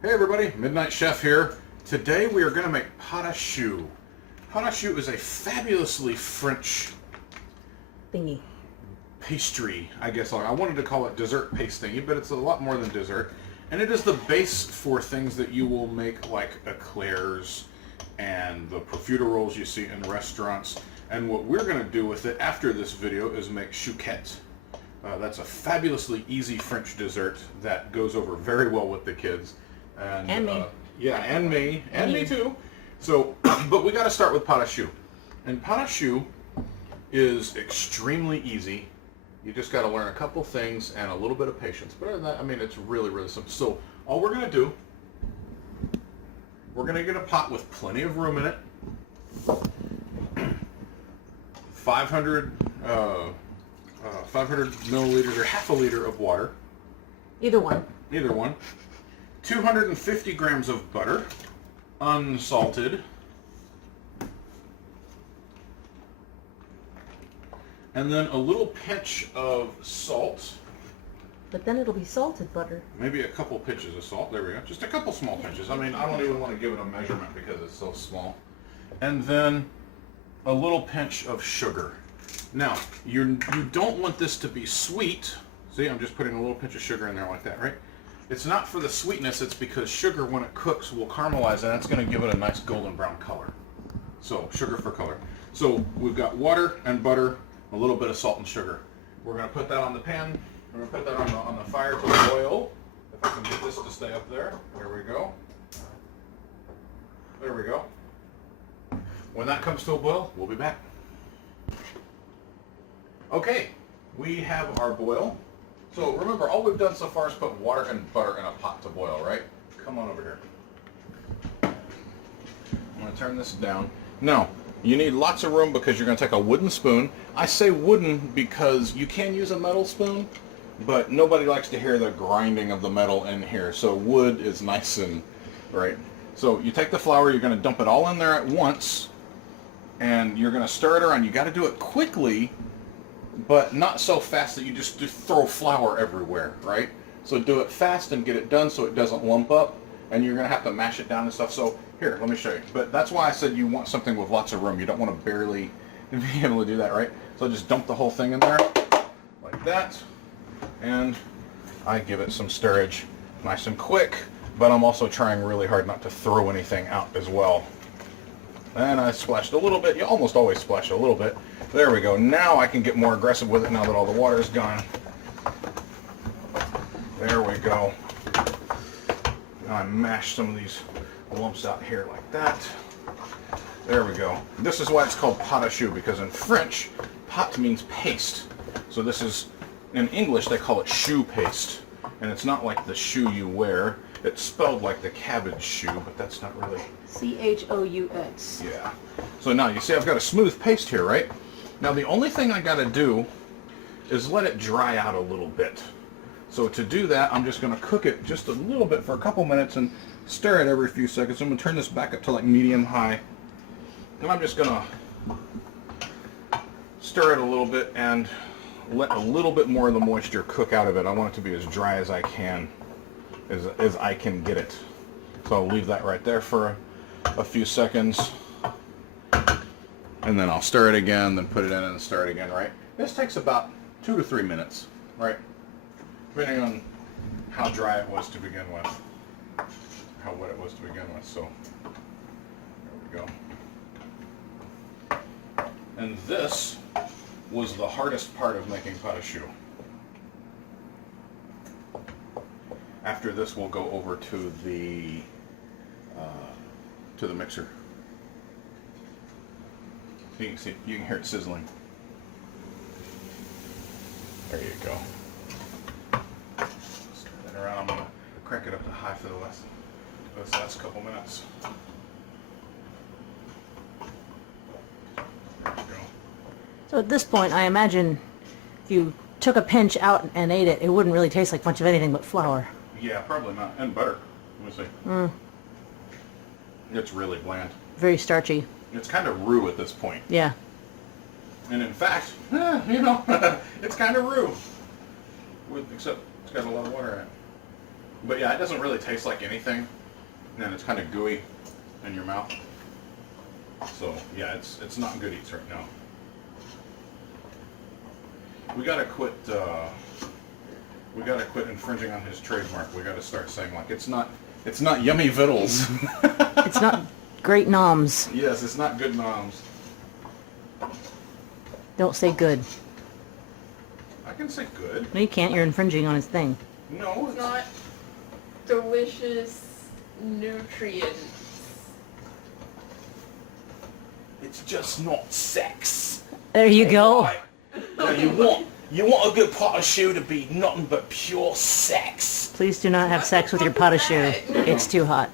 Hey everybody, Midnight Chef here. Today we are going to make pate choux. Pate choux is a fabulously French thingy. pastry, I guess. I wanted to call it dessert paste thingy, but it's a lot more than dessert. And it is the base for things that you will make like eclairs and the profiteroles you see in restaurants. And what we're going to do with it after this video is make chouquettes. That's a fabulously easy French dessert that goes over very well with the kids. And me. Yeah, and me. And me too. So, but we got to start with pate choux. And pate choux is extremely easy. You just got to learn a couple things and a little bit of patience. But other than that, I mean, it's really, really simple. So all we're going to do, we're going to get a pot with plenty of room in it. 500 milliliters or half a liter of water. Either one. Either one. 250 grams of butter, unsalted. And then a little pinch of salt. But then it'll be salted butter. Maybe a couple pinches of salt. There we go. Just a couple small pinches. I mean, I don't even want to give it a measurement because it's so small. And then a little pinch of sugar. Now, you don't want this to be sweet. See, I'm just putting a little pinch of sugar in there like that, right? It's not for the sweetness, it's because sugar, when it cooks, will caramelize, and that's going to give it a nice golden brown color. So, sugar for color. So, we've got water and butter, a little bit of salt and sugar. We're going to put that on the pan. We're going to put that on the fire to boil. If I can get this to stay up there. There we go. There we go. When that comes to a boil, we'll be back. Okay, we have our boil. So remember, all we've done so far is put water and butter in a pot to boil, right? Come on over here. I'm going to turn this down. Now, you need lots of room because you're going to take a wooden spoon. I say wooden because you can use a metal spoon, but nobody likes to hear the grinding of the metal in here. So wood is nice and, right? So you take the flour, you're going to dump it all in there at once, and you're going to stir it around. You got to do it quickly, but not so fast that you just throw flour everywhere, right? So do it fast and get it done so it doesn't lump up, and you're going to have to mash it down and stuff. So here, let me show you. But that's why I said you want something with lots of room. You don't want to barely be able to do that, right? So just dump the whole thing in there like that, and I give it some stirrage, nice and quick, but I'm also trying really hard not to throw anything out as well. And I splashed a little bit. You almost always splash a little bit. There we go. Now I can get more aggressive with it now that all the water is gone. There we go. Now I mash some of these lumps out here like that. There we go. This is why it's called pate choux, because in French, pate means paste. So this is, in English, they call it choux paste. And it's not like the shoe you wear. It's spelled like the cabbage shoe, but that's not really... C-H-O-U-X. Yeah. So now you see I've got a smooth paste here, right? Now the only thing I got to do is let it dry out a little bit. So to do that, I'm just going to cook it just a little bit for a couple minutes and stir it every few seconds. I'm going to turn this back up to like medium high. And I'm just going to stir it a little bit and let a little bit more of the moisture cook out of it. I want it to be as dry as I can, as I can get it. So I'll leave that right there for a few seconds. And then I'll stir it again, then put it in and stir it again, right? This takes about 2 to 3 minutes, right? Depending on how dry it was to begin with, how wet it was to begin with. So there we go. And this was the hardest part of making pate choux. After this, we'll go over to the mixer. You can see, you can hear it sizzling. There you go. Stir that around. I'm gonna crank it up to high for this last couple minutes. There we go. So at this point, I imagine if you took a pinch out and ate it, it wouldn't really taste like much of anything but flour. Yeah, probably not. And butter. Let me see. It's really bland. Very starchy. It's kind of roux at this point. Yeah. And in fact, it's kind of roux. Except it's got a lot of water in it. But yeah, it doesn't really taste like anything, and it's kind of gooey in your mouth. So yeah, it's not good eats right now. We gotta quit. We gotta quit infringing on his trademark. We gotta start saying like it's not yummy vittles. It's not great noms. Yes, it's not good noms. Don't say good. I can say good. No, you can't. You're infringing on his thing. No, It's not delicious nutrients. it's just not sex. There you go. Right? Now you want a good pot of choux to be nothing but pure sex. Please do not have sex with your pot of choux. It's too hot.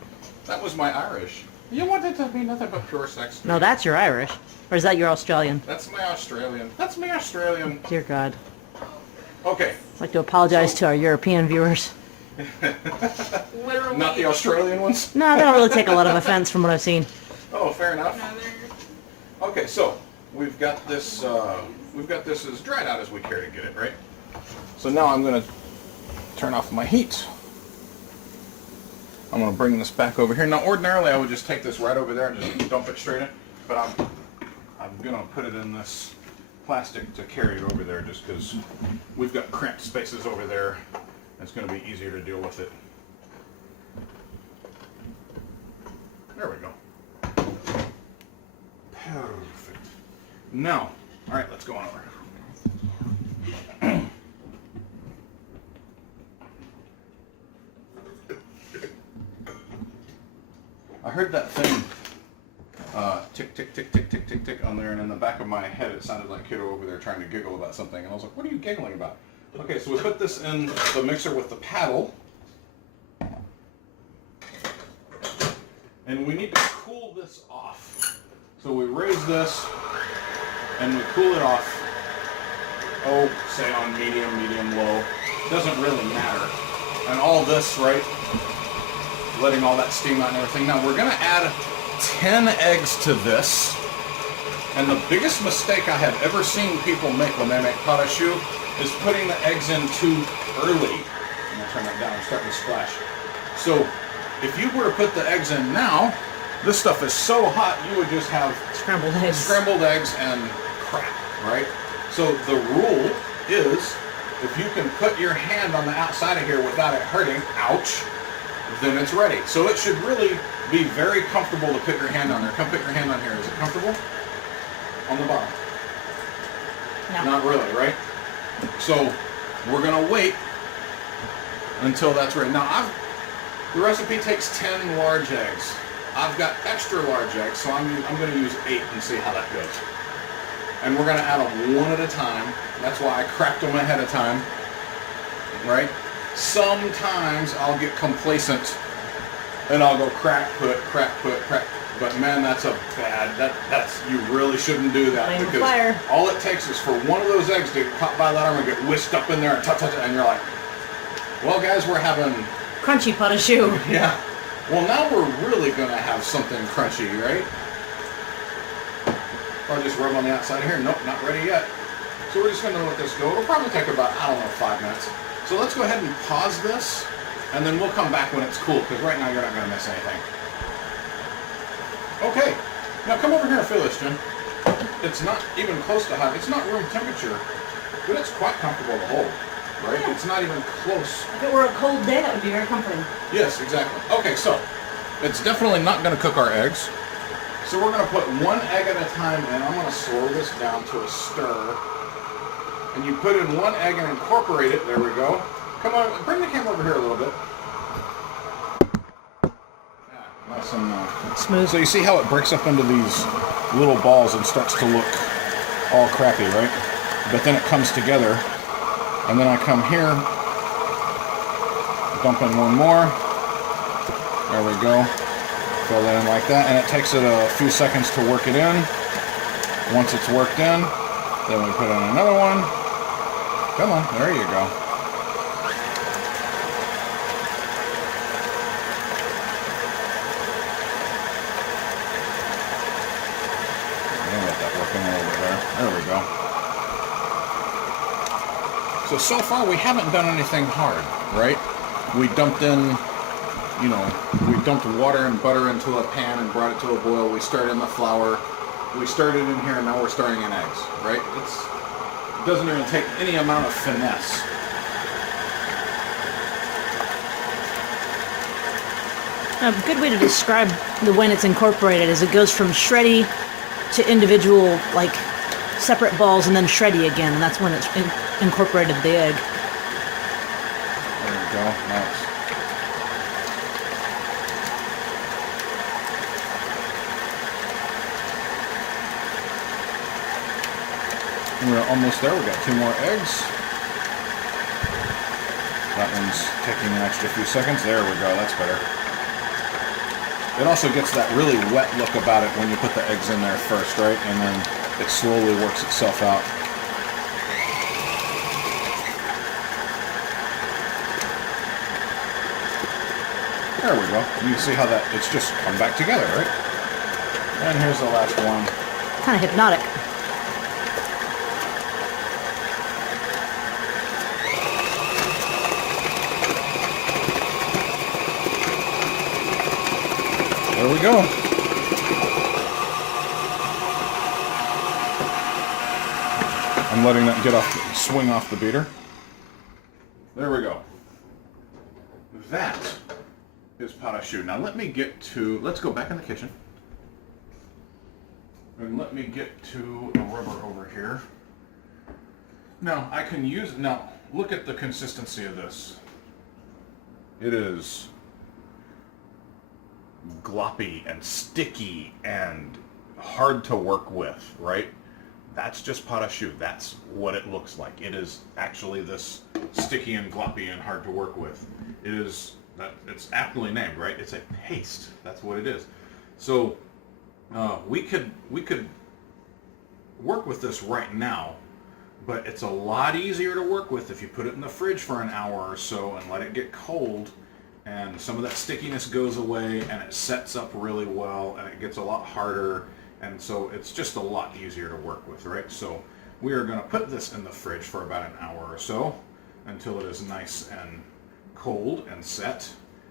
That was my Irish. You want it to be nothing but pure sex. No, that's your Irish. Or is that your Australian? That's my Australian. That's my Australian. Dear God. Okay. I'd like to apologize to our European viewers. Literally. Not the Australian ones? No, they don't really take a lot of offense from what I've seen. Oh, fair enough. Another. Okay, so we've got this as dried out as we care to get it, right? So now I'm going to turn off my heat. I'm going to bring this back over here. Now, ordinarily I would just take this right over there and just dump it straight in, but I'm going to put it in this plastic to carry it over there just because we've got cramped spaces over there. It's going to be easier to deal with it. There we go. Perfect. Now, all right, let's go on over. I heard that thing tick, tick, tick, tick, tick, tick, tick on there, and in the back of my head it sounded like kiddo over there trying to giggle about something, and I was like, what are you giggling about? Okay, so we put this in the mixer with the paddle, and we need to cool this off. So we raise this, and we cool it off, oh, say on medium, medium, low. Doesn't really matter. And all this, right, letting all that steam out and everything. Now we're going to add 10 eggs to this. And the biggest mistake I have ever seen people make when they make pate choux is putting the eggs in too early. I'm going to turn that down, I'm starting to splash. So if you were to put the eggs in now, this stuff is so hot you would just have Scrambled eggs. Scrambled eggs and crap, right? So the rule is if you can put your hand on the outside of here without it hurting, ouch, then it's ready. So it should really be very comfortable to put your hand on there. Come put your hand on here. Is it comfortable? On the bottom? No. Not really, right? So we're going to wait until that's ready. Now, the recipe takes 10 large eggs. I've got extra large eggs, so I'm going to use 8 and see how that goes. And we're going to add them one at a time. That's why I cracked them ahead of time, right? Sometimes I'll get complacent and I'll go crack, put, crack, put, crack. But man, that's a bad, that's you really shouldn't do that, Flame of because fire. all it takes is for one of those eggs to get caught by that arm and get whisked up in there and and you're like, well guys, we're having, Crunchy pot of choux. yeah. Well, now we're really going to have something crunchy, right? Or just rub on the outside of here. Nope, not ready yet. So we're just going to let this go. It'll probably take about, I don't know, 5 minutes. So let's go ahead and pause this, and then we'll come back when it's cool, because right now you're not going to miss anything. Okay. Now come over here and feel this, Jim. It's not even close to hot. It's not room temperature, but it's quite comfortable to hold, right? Yeah. It's not even close. If it were a cold day, that would be very comforting. Yes, exactly. Okay, so it's definitely not going to cook our eggs. So we're going to put one egg at a time in. I'm going to slow this down to a stir. And you put in one egg and incorporate it. There we go. Come on, bring the camera over here a little bit. Yeah, nice and Smooth. So you see how it breaks up into these little balls and starts to look all crappy, right? But then it comes together. And then I come here, dump in one more. There we go. Fill that in like that, and it takes it a few seconds to work it in. Once it's worked in, then we put in another one. Come on, there you go. I'll let that work in a little bit there. There we go. So far we haven't done anything hard, right? we dumped in, you know, we dumped water and butter into a pan and brought it to a boil. We stirred in the flour. We stirred it in here, and now we're stirring in eggs, right? It doesn't even take any amount of finesse. A good way to describe when it's incorporated is it goes from shreddy to individual, like, separate balls and then shreddy again, and that's when it's incorporated the egg. There we go. Nice. We're almost there. We got 2 more eggs. That one's taking an extra few seconds. There we go. That's better. It also gets that really wet look about it when you put the eggs in there first, right? And then it slowly works itself out. There we go. You can see how that it's just come back together, right? And here's the last one. Kind of hypnotic. There we go. I'm letting that swing off the beater. There we go. That is pate choux. Now let's go back in the kitchen. And let me get to a rubber over here. Now look at the consistency of this. It is gloppy and sticky and hard to work with, right? That's just pate choux. That's what it looks like. It is actually this sticky and gloppy and hard to work with. It's aptly named, right? It's a paste. That's what it is. So we could work with this right now, but it's a lot easier to work with if you put it in the fridge for an hour or so and let it get cold. And some of that stickiness goes away, and it sets up really well, and it gets a lot harder, and so it's just a lot easier to work with, right? So we are going to put this in the fridge for about an hour or so until it is nice and cold and set.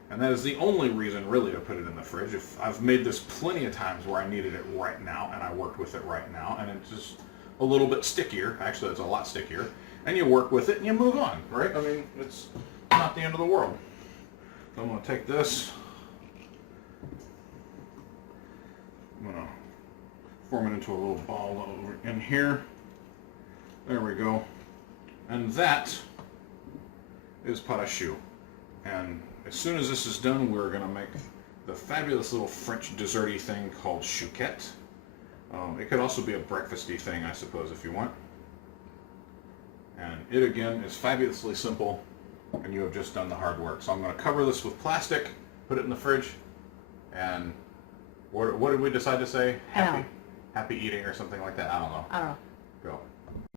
And that is the only reason really to put it in the fridge. If I've made this plenty of times where I needed it right now, and I worked with it right now, and it's just a little bit stickier. Actually, it's a lot stickier. And you work with it and you move on, right? I mean, it's not the end of the world. So I'm going to take this, I'm going to form it into a little ball over in here. There we go. And that is pate choux. And as soon as this is done, we're going to make the fabulous little French desserty thing called chouquette. It could also be a breakfasty thing, I suppose, if you want. And it, again, is fabulously simple. And you have just done the hard work. So I'm going to cover this with plastic, put it in the fridge, and what did we decide to say? Happy eating or something like that? I don't know. I don't know. Go.